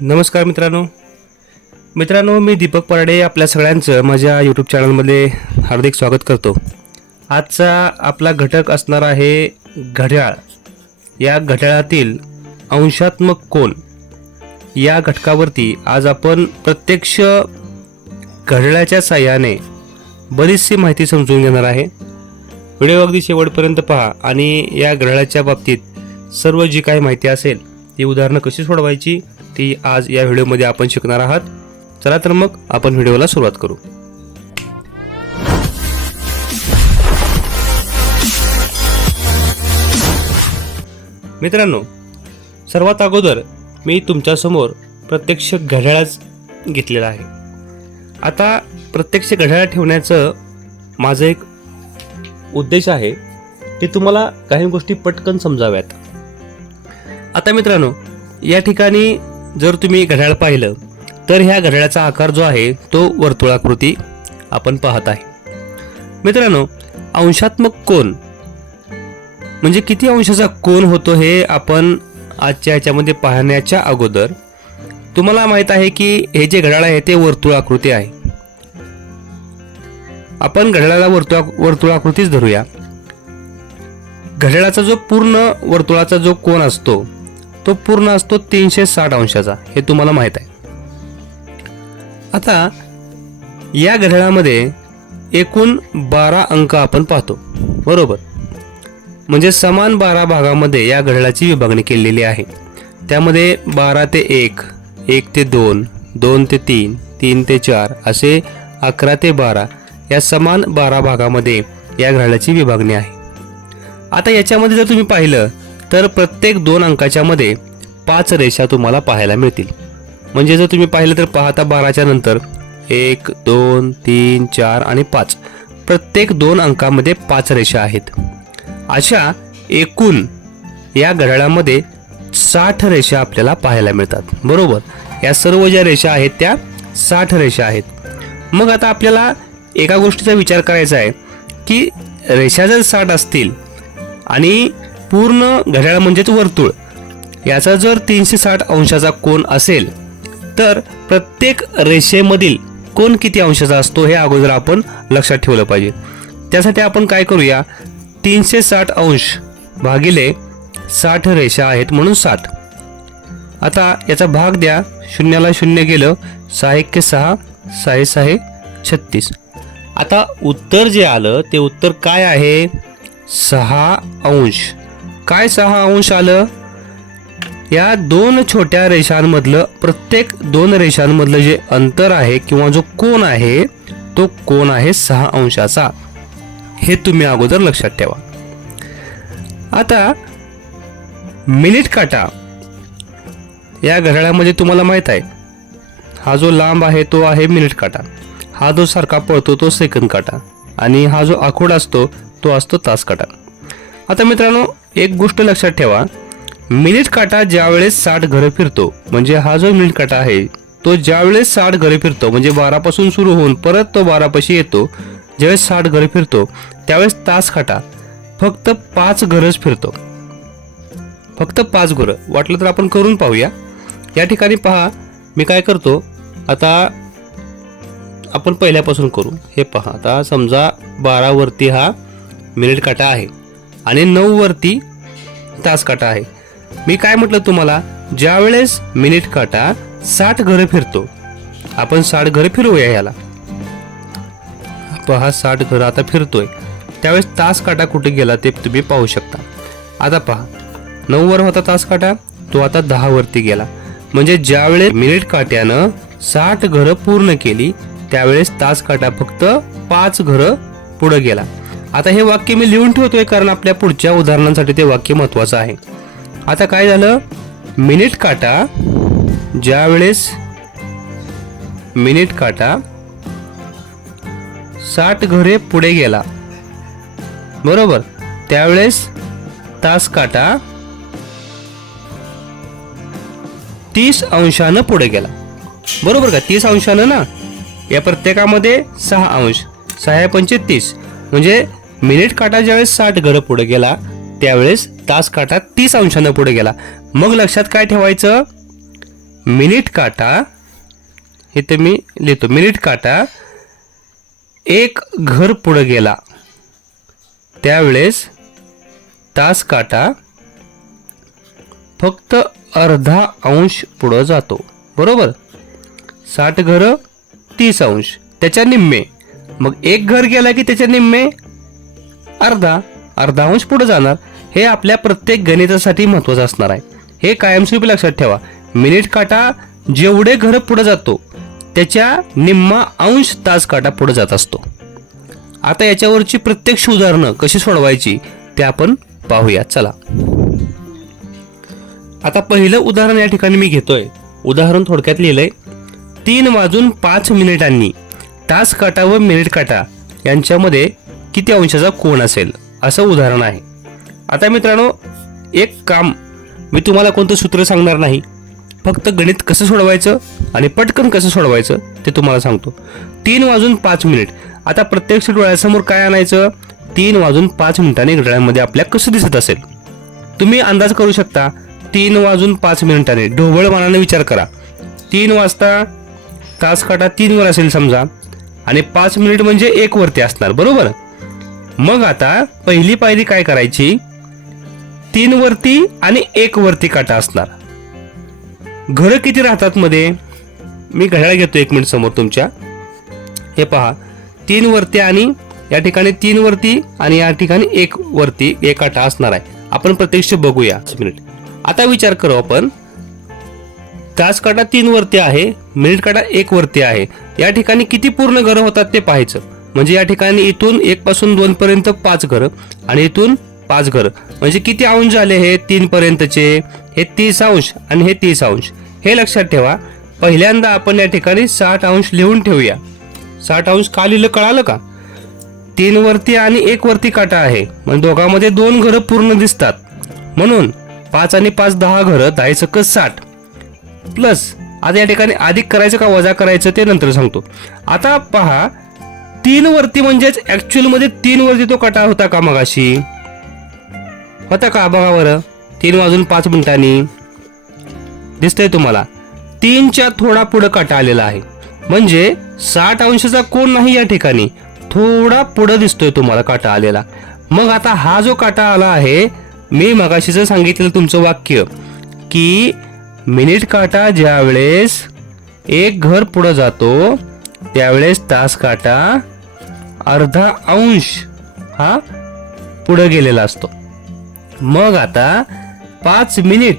नमस्कार मित्रांनो. मित्रांनो मी दीपक पराडे आपल्या सगळ्यांचं माझ्या यूट्यूब चॅनलमध्ये हार्दिक स्वागत करतो. आजचा आपला घटक असणार आहे घड्याळ. या घड्याळातील अंशात्मक कोण या घटकावरती आज आपण प्रत्यक्ष घड्याळाच्या साह्याने बरीचशी माहिती समजून घेणार आहे. व्हिडिओ अगदी शेवटपर्यंत पहा आणि या घड्याळाच्या बाबतीत सर्व जी काही माहिती असेल ती उदाहरणं कशी सोडवायची ती आज या व्हिडिओमध्ये आपण शिकणार आहात. चला तर मग आपण व्हिडिओला सुरुवात करू. मित्रांनो सर्वात अगोदर मी तुमच्यासमोर प्रत्यक्ष घड्याळच घेतलेला आहे. आता प्रत्यक्ष घड्याळ ठेवण्याचं माझं एक उद्देश आहे की तुम्हाला काही गोष्टी पटकन समजाव्यात. आता मित्रांनो या ठिकाणी जर तुम्ही घड्याळ पाहिलं तर ह्या घड्याळाचा आकार जो आहे तो वर्तुळाकृती आपण पाहत आहे. मित्रांनो अंशात्मक कोण म्हणजे किती अंशाचा कोण होतो हे आपण आजच्या ह्याच्यामध्ये पाहण्याच्या अगोदर तुम्हाला माहीत आहे की हे जे घड्याळ आहे ते वर्तुळाकृती आहे. आपण घड्याळाला वर्तुळा वर्तुळाकृतीच धरूया. घड्याळाचा जो पूर्ण वर्तुळाचा जो कोण असतो तो पूर्ण असतो तीनशे साठ अंशाचा हे तुम्हाला माहीत आहे. आता या घड्याळामध्ये एकूण बारा अंक आपण पाहतो बरोबर? म्हणजे समान बारा भागामध्ये या घड्याळाची विभागणी केलेली आहे. त्यामध्ये बारा ते एक एक ते दोन दोन ते तीन तीन ते चार असे अकरा ते बारा या समान बारा भागामध्ये या घड्याळाची विभागणी आहे. आता याच्यामध्ये जर तुम्ही पाहिलं तर प्रत्येक दोन अंकाच्या मध्ये पाच रेषा तुम्हाला पाहायला मिळतील. म्हणजे जर तुम्ही पाहिलं तर पाहता बाराच्या नंतर एक दोन तीन चार आणि पाच. प्रत्येक दोन अंकामध्ये पाच रेषा आहेत. अशा एकूण या घड्याळामध्ये साठ रेषा आपल्याला पाहायला मिळतात. बरोबर? या सर्व ज्या रेषा आहेत त्या साठ रेषा आहेत. मग आता आपल्याला एका गोष्टीचा विचार करायचा आहे की रेषा जर साठ असतील आणि पूर्ण घड्याळ म्हणजेच वर्तुळ. याचा जर तीनशे साठ अंशाचा कोन असेल तर प्रत्येक रेषेमधील कोण किती अंशाचा असतो हे अगोदर आपण लक्षात ठेवलं पाहिजे. त्यासाठी आपण काय करूया? तीनशे साठ अंश भागिले साठ रेषा आहेत म्हणून साठ आता याचा भाग द्या. शून्याला शून्य गेलं. सहा एक सहा सहा सहा छत्तीस. आता उत्तर जे आलं ते उत्तर काय आहे? सहा अंश. काय सहा अंश आलं? या दोन छोट्या रेषांमधलं प्रत्येक दोन रेषांमधलं जे अंतर आहे किंवा जो कोण आहे तो कोण आहे सहा अंशाचा. हे तुम्ही अगोदर लक्षात ठेवा. आता मिनिट काटा. या घड्याळामध्ये तुम्हाला माहीत आहे हा जो लांब आहे तो आहे मिनिट काटा. हा जो सारखा पळतो तो सेकंद काटा. आणि हा जो आखोड असतो तो असतो तास काटा. आता मित्रांनो एक गोष्ट लक्षात ठेवा. मिनिट काटा ज्यावेळेस साठ घरं फिरतो म्हणजे हा जो मिनिट काटा आहे तो ज्यावेळेस साठ घरे फिरतो म्हणजे बारापासून सुरू होऊन परत तो बारापाशी येतो ज्यावेळेस साठ घरे फिरतो त्यावेळेस तास काटा. फक्त पाच घरच फिरतो. फक्त पाच घरं. वाटलं तर आपण करून पाहूया. या ठिकाणी पहा मी काय करतो आता आपण पहिल्यापासून करू. हे पहा आता समजा बारावरती हा मिनिट काटा आहे. आणि नऊवरती तास काटा आहे. मी काय म्हटलं तुम्हाला? ज्यावेळेस मिनिट काटा साठ घरं फिरतो. आपण साठ घरं फिरवूया याला. पहा साठ घरं आता फिरतोय. त्यावेळेस तास काटा कुठे गेला ते तुम्ही पाहू शकता. आता पहा. नऊवर होता तास काटा तो आता दहा वरती गेला. म्हणजे ज्यावेळेस मिनिट काट्यानं साठ घरं पूर्ण केली त्यावेळेस तास काटा फक्त पाच घरं पुढे गेला. आता हे वाक्य मी लिहून ठेवतोय कारण आपल्या पुढच्या उदाहरणांसाठी ते वाक्य महत्वाचं आहे. आता काय झालं? मिनिट काटा ज्यावेळेस मिनिट काटा साठ घरे पुढे गेला. बरोबर? त्यावेळेस तास काटा तीस अंशानं पुढे गेला. बरोबर का? तीस अंशानं ना? या प्रत्येकामध्ये सहा अंश. सहा पंचे तीस म्हणजे मिनिट काटा ज्यावेळेस साठ घरं पुढे गेला त्यावेळेस तास काटा तीस अंशानं पुढे गेला. मग लक्षात काय ठेवायचं? मिनिट काटा इथे मी लिहितो. मिनिट काटा एक घर पुढं गेला. त्यावेळेस तास काटा फक्त अर्धा अंश पुढं जातो. बरोबर? साठ घरं तीस अंश. त्याच्या निम्मे. मग एक घर गेला की त्याच्या निम्मे? अर्धा अर्धा अंश पुढे जाणार हे आपल्या प्रत्येक गणितासाठी महत्वाचं असणार आहे. हे कायमस्वरूपी लक्षात ठेवा. मिनिट काटा जेवढे घर पुढे जातो त्याच्या निम्मा अंश तास काटा पुढे जात असतो. आता याच्यावरची प्रत्यक्ष उदाहरणं कशी सोडवायची ते आपण पाहूया. चला. आता पहिलं उदाहरण या ठिकाणी मी घेतोय. उदाहरण थोडक्यात लिहिलंय. तीन वाजून पाच मिनिटांनी तास काटा व मिनिट काटा यांच्यामध्ये किती अंशाचा कोण असेल? असं उदाहरण आहे. आता मित्रांनो एक काम मी तुम्हाला कोणतं सूत्र सांगणार नाही. फक्त गणित कसं सोडवायचं आणि पटकन कसं सोडवायचं ते तुम्हाला सांगतो. तीन वाजून पाच मिनिट. आता प्रत्यक्ष डोळ्यासमोर काय आणायचं? तीन वाजून पाच मिनिटांनी घड्याळामध्ये आपल्या कसं दिसत असेल? तुम्ही अंदाज करू शकता. तीन वाजून पाच मिनिटांनी. ढोबळ मानाने विचार करा. तीन वाजता तासकाटा तीनवर असेल समजा. आणि पाच मिनिट म्हणजे एक वरती असणार. बरोबर? मग आता पहिली पायरी काय करायची? तीन वरती आणि एक वरती काटा असणार. घरं किती राहतात मध्ये? मी घड्याळ घेतो एक मिनिट समोर तुमच्या. हे पहा तीन वरती आणि या ठिकाणी तीन वरती आणि या ठिकाणी एक वरती एक काटा असणार आहे. आपण प्रत्यक्ष बघूया. मिनिट. आता विचार करू आपण. तास काटा तीन वरती आहे मिनिट काटा एक वरती आहे. या ठिकाणी किती पूर्ण घरं होतात ते पाहायचं. म्हणजे या ठिकाणी इथून एक पासून दोन पर्यंत पाच घरं आणि इथून पाच घरं. म्हणजे किती अंश झाले हे? तीन पर्यंतचे. हे तीस अंश आणि हे तीस अंश. हे लक्षात ठेवा पहिल्यांदा आपण या ठिकाणी साठ अंश लिहून ठेवूया. साठ अंश का लिहिलं कळालं का? तीन वरती आणि एक वरती काटा आहे. म्हणजे दोघांमध्ये दोन घरं पूर्ण दिसतात. म्हणून पाच आणि पाच दहा घरं दहा सकट साठ. प्लस आता या ठिकाणी अधिक करायचं का वजा करायचं ते नंतर सांगतो. आता पहा तीन वरती म्हणजेच ऍक्च्युअलमध्ये तीन वरती तो काटा होता का मगाशी? होता का? बघा बरं. तीन वाजून पाच मिनिटांनी. दिसतंय तुम्हाला. तीनच्या थोडा पुढं काटा आलेला आहे. म्हणजे साठ अंशाचा कोण नाही या ठिकाणी. थोडा पुढं दिसतोय तुम्हाला काटा आलेला. मग आता हा जो काटा आला आहे मी मगाशीचं सांगितलेलं तुमचं वाक्य की मिनिट काटा ज्यावेळेस एक घर पुढं जातो त्यावेळेस तास काटा अर्धा अंश हा पुढं गेलेला असतो. मग आता पाच मिनिट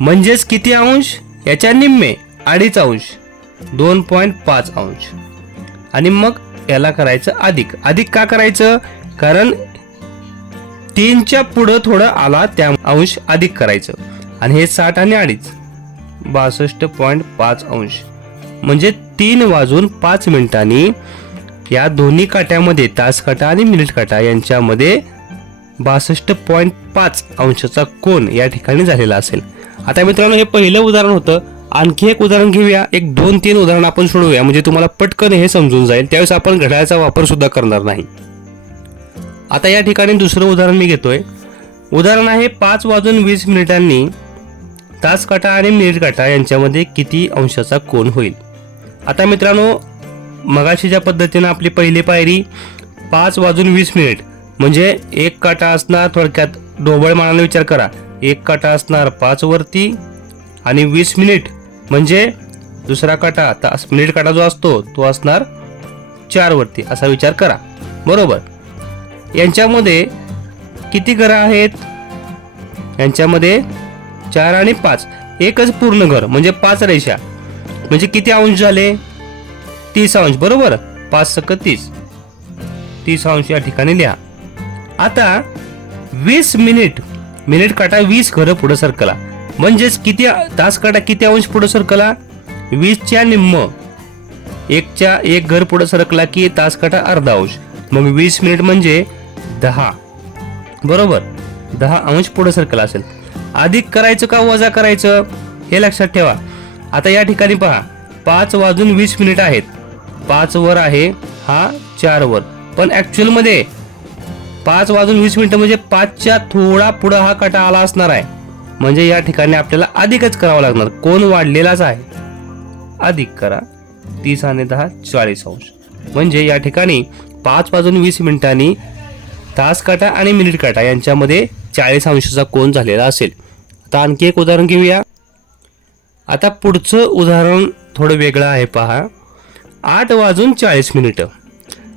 म्हणजेच किती अंश? याच्या निम्मे अडीच अंश. दोन पॉईंट पाच अंश. आणि मग याला करायचं अधिक. अधिक का करायचं? कारण तीनच्या पुढं थोडं आला त्या अंश अधिक करायचं. आणि हे साठ आणि अडीच. बासष्ट पॉईंट पाच अंश. म्हणजे तीन वाजून पाच मिनिटांनी या दोन्ही काट्यामध्ये तास काटा आणि मिनिट काटा यांच्यामध्ये बासष्ट पॉईंट पाच अंशाचा कोण या ठिकाणी झालेला असेल. आता मित्रांनो हे पहिलं उदाहरण होतं. आणखी एक उदाहरण घेऊया. एक दोन तीन उदाहरण आपण सोडवूया. म्हणजे तुम्हाला पटकन हे समजून जाईल. त्यावेळेस आपण घड्याळाचा वापर सुद्धा करणार नाही. आता या ठिकाणी दुसरं उदाहरण मी घेतोय. उदाहरण आहे पाच वाजून वीस मिनिटांनी तास काटा आणि मिनिट काटा यांच्यामध्ये किती अंशाचा कोण होईल? आता मित्रांनो मगाशी ज्या पद्धतीनं आपली पहिली पायरी पाच वाजून वीस मिनिट म्हणजे एक काटा असणार थोडक्यात ढोबळ मानाने विचार करा. एक काटा असणार पाच वरती आणि वीस मिनिट म्हणजे दुसरा काटा तास मिनिट काटा जो असतो तो असणार चार वरती असा विचार करा. बरोबर? यांच्यामध्ये किती घरं आहेत? यांच्यामध्ये चार आणि पाच. एकच पूर्ण घर म्हणजे पाच रेषा. म्हणजे किती अंश झाले? तीस अंश बरोबर? पाच सक तीस. तीस अंश या ठिकाणी लिहा. आता वीस मिनिट मिनिट काटा वीस घरं पुढे सरकला. म्हणजेच किती तास काटा किती अंश पुढे सरकला? वीसच्या निम्म. एकच्या एक घर पुढे सरकला की तास काटा अर्धा अंश. मग वीस मिनिट म्हणजे दहा. बरोबर? दहा अंश पुढे सरकला असेल. अधिक करायचं का वजा करायचं? हे लक्षात ठेवा. आता या ठिकाणी पहा. पाच वाजून वीस मिनिट आहेत. पाच वर आहे हा चार वर. पण ऍक्च्युअलमध्ये पाच वाजून वीस मिनिटं म्हणजे पाचच्या थोडा पुढं हा काटा आला असणार आहे. म्हणजे या ठिकाणी आपल्याला अधिकच करावं लागणार. कोण वाढलेलाच आहे? अधिक करा. तीस आणि दहा चाळीस अंश. म्हणजे या ठिकाणी पाच वाजून वीस मिनिटांनी तास काटा आणि मिनिट काटा यांच्यामध्ये चाळीस अंशाचा कोण झालेला असेल. आता आणखी एक उदाहरण घेऊया. आता पुढचं उदाहरण थोडं वेगळं आहे पहा. आठ वाजून चाळीस मिनिटं.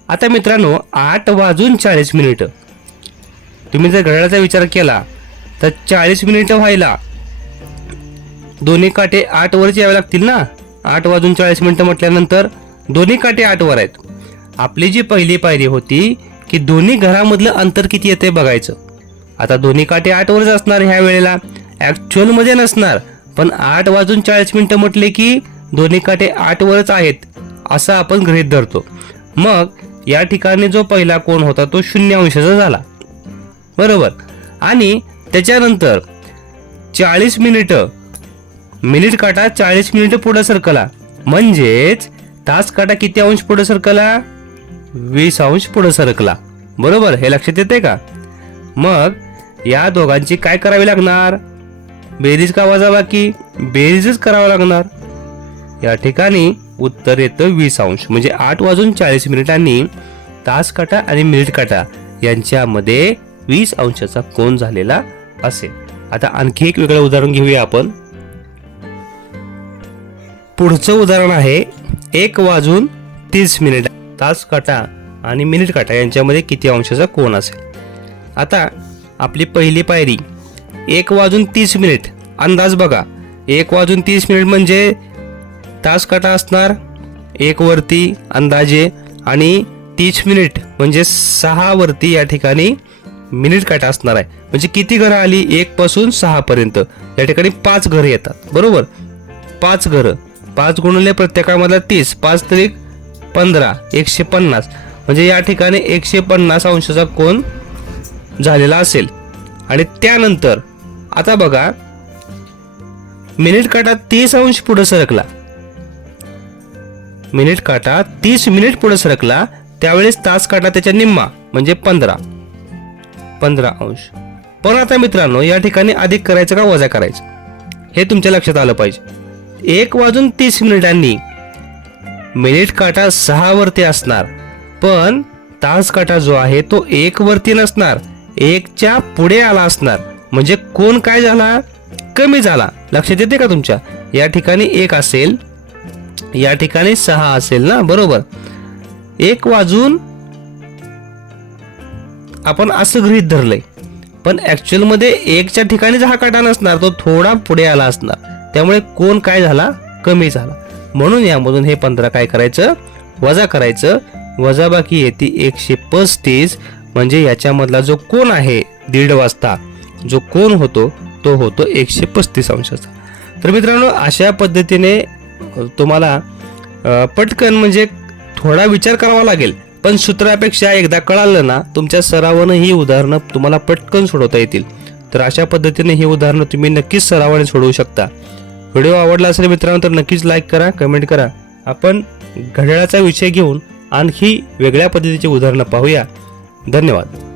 आता मित्रांनो आठ वाजून चाळीस मिनिटं. तुम्ही जर घड्याळाचा विचार केला तर चाळीस मिनिटं व्हायला. दोन्ही काटे आठ वरच यावे लागतील ना? आठ वाजून चाळीस मिनिटं म्हटल्यानंतर दोन्ही काटे आठ वर आहेत. आपली जी पहिली पायरी होती की दोन्ही घरामधलं अंतर किती येते बघायचं. आता दोन्ही काटे आठ वरच असणार ह्या वेळेला. ॲक्च्युअलमध्ये नसणार. पण आठ वाजून चाळीस मिनिटं म्हटले की दोन्ही काटे आठ वरच आहेत. असं आपण गृहीत धरतो. मग या ठिकाणी जो पहिला कोण होता तो शून्य अंशाचा झाला. बरोबर? आणि त्याच्यानंतर चाळीस मिनिटं मिनिट काटा चाळीस मिनिटं पुढे सरकला. म्हणजेच तास काटा किती अंश पुढे सरकला? वीस अंश पुढे सरकला. बरोबर? हे लक्षात येते का? मग या दोघांची काय करावी लागणार? बेरीज का वजाबाकी बेरीजच करावं लागणार. या ठिकाणी उत्तर येतं वीस अंश. म्हणजे आठ वाजून चाळीस मिनिटांनी तास काटा आणि मिनिट काटा यांच्यामध्ये वीस अंशाचा कोण झालेला असेल. आता आणखी एक वेगळं उदाहरण घेऊया आपण. पुढचं उदाहरण आहे एक वाजून तीस मिनिट तास काटा आणि मिनिट काटा यांच्यामध्ये किती अंशाचा कोण असेल? आता आपली पहिली पायरी एक वाजून तीस मिनिट अंदाज बघा. एक वाजून तीस मिनिट म्हणजे तास काटा असणार एक वरती अंदाजे आणि तीस मिनिट म्हणजे सहा वरती या ठिकाणी मिनिट काटा असणार आहे. म्हणजे किती घरं आली? एक पासून सहा पर्यंत. या ठिकाणी पाच घरं येतात. बरोबर? पाच घरं. पाच गुणले प्रत्येकामधला तीस. पाच तरी पंधरा. एकशे पन्नास. म्हणजे या ठिकाणी एकशे पन्नास अंशाचा कोण झालेला असेल. आणि त्यानंतर आता बघा मिनिट काटा तीस अंश पुढे सरकला. मिनिट काटा तीस मिनिट पुढे सरकला त्यावेळेस तास काटा त्याच्या निम्मा म्हणजे पंधरा. पंधरा अंश. पण आता मित्रांनो या ठिकाणी अधिक करायचं का वजा करायचं? हे तुमच्या लक्षात आलं पाहिजे. एक वाजून तीस मिनिटांनी. मिनिट काटा सहा वरती असणार. पण तास काटा जो आहे तो एक वरती नसणार. एकच्या पुढे आला असणार. म्हणजे कोण काय झाला? कमी झाला. लक्षात येते का तुमच्या? या ठिकाणी एक असेल या ठिकाणी सहा असेल ना? बरोबर. एक वाजून आपण असं गृहीत धरलंय. पण ॲक्च्युअलमध्ये एकच्या ठिकाणीच हा काटा नसणार तो थोडा पुढे आला असणार. त्यामुळे कोण काय झाला? कमी झाला. म्हणून यामधून हे पंधरा काय करायचं? वजा करायचं. वजा बाकी येते एकशे पस्तीस. म्हणजे याच्यामधला जो कोण आहे दीड वाजता जो कोण होतो तो होतो एकशे पस्तीस अंशाचा. तर मित्रांनो अशा पद्धतीने तुम्हाला पटकन म्हणजे थोडा विचार करावा लागेल. पण सूत्रापेक्षा एकदा कळालं ना तुमच्या सरावानं ही उदाहरणं तुम्हाला पटकन सोडवता येतील. तर अशा पद्धतीने ही उदाहरणं तुम्ही नक्कीच सरावाने सोडवू शकता. व्हिडिओ आवडला असेल मित्रांनो तर नक्कीच लाईक करा कमेंट करा. आपण घड्याळाचा विषय घेऊन आणखी वेगळ्या पद्धतीची उदाहरणं पाहूया. धन्यवाद.